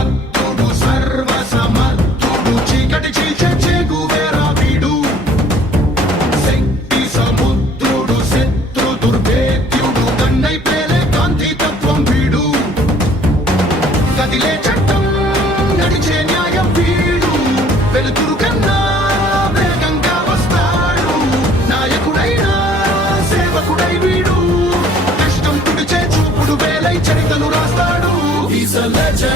భక్తుడు సర్వ సమర్థుడు చీకటి చీల్చే చేగువేరా వీడు శక్తి సముద్రుడు శత్రు దుర్భేద్యుడు కన్నై పేలే కాంతి తత్వం వీడు కదిలే చట్టం నడిచే న్యాయం వీడు వెలుతురు కన్నా వేగంగా వస్తాడు నాయకుడైనా సేవకుడై వీడు కష్టం తుడిచే చూపుడు వేలై చరితను రాస్తాడు. He's a legend.